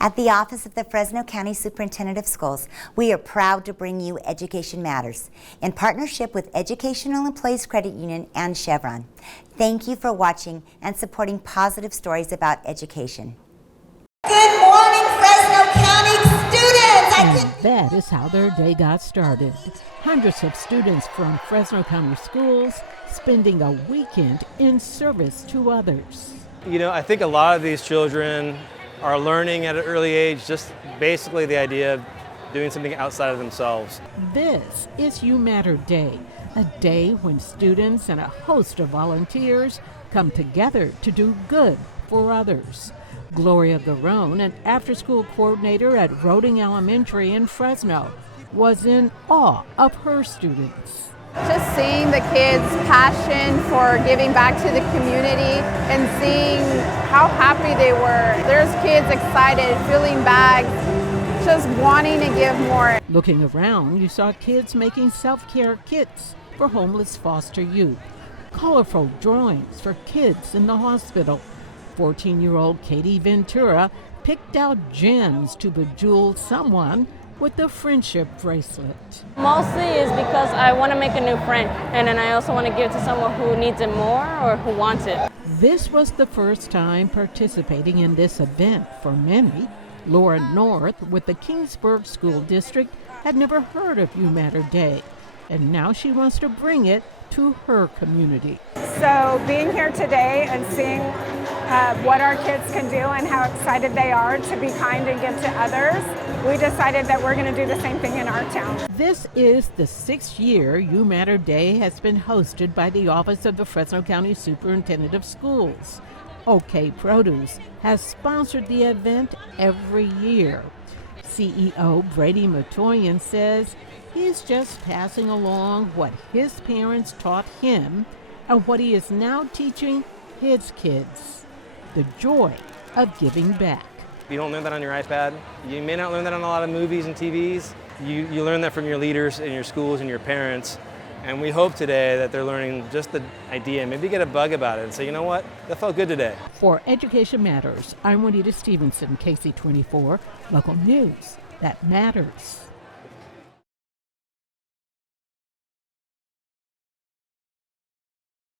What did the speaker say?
At the office of the Fresno County Superintendent of Schools, we are proud to bring you Education Matters in partnership with Educational Employees Credit Union and Chevron. Thank you for watching and supporting positive stories about education. Good morning, Fresno County students! And that is how their day got started. Hundreds of students from Fresno County Schools spending a weekend in service to others. You know, I think a lot of these children are learning at an early age just basically the idea of doing something outside of themselves. This is You Matter Day, a day when students and a host of volunteers come together to do good for others. Gloria Garone, an after-school coordinator at Roding Elementary in Fresno, was in awe of her students. Just seeing the kids' passion for giving back to the community and seeing how happy they were. There's kids excited, filling bags, just wanting to give more. Looking around, you saw kids making self-care kits for homeless foster youth, colorful drawings for kids in the hospital. 14-year-old Katie Ventura picked out gems to bejewel someone with the friendship bracelet. Mostly is because I want to make a new friend, and then I also want to give it to someone who needs it more or who wants it. This was the first time participating in this event for many. Lauren North with the Kingsburg School District had never heard of You Matter Day, and now she wants to bring it to her community. So being here today and seeing what our kids can do and how excited they are to be kind and give to others, we decided that we're going to do the same thing in our town. This is the 6th year You Matter Day has been hosted by the Office of the Fresno County Superintendent of Schools. OK Produce has sponsored the event every year. CEO Brady Matoyan says he's just passing along what his parents taught him and what he is now teaching his kids, the joy of giving back. You don't learn that on your iPad. You may not learn that on a lot of movies and TVs. You learn that from your leaders in your schools and your parents. And we hope today that they're learning just the idea, maybe get a bug about it and say, you know what, that felt good today. For Education Matters, I'm Juanita Stevenson, KC24, local news that matters.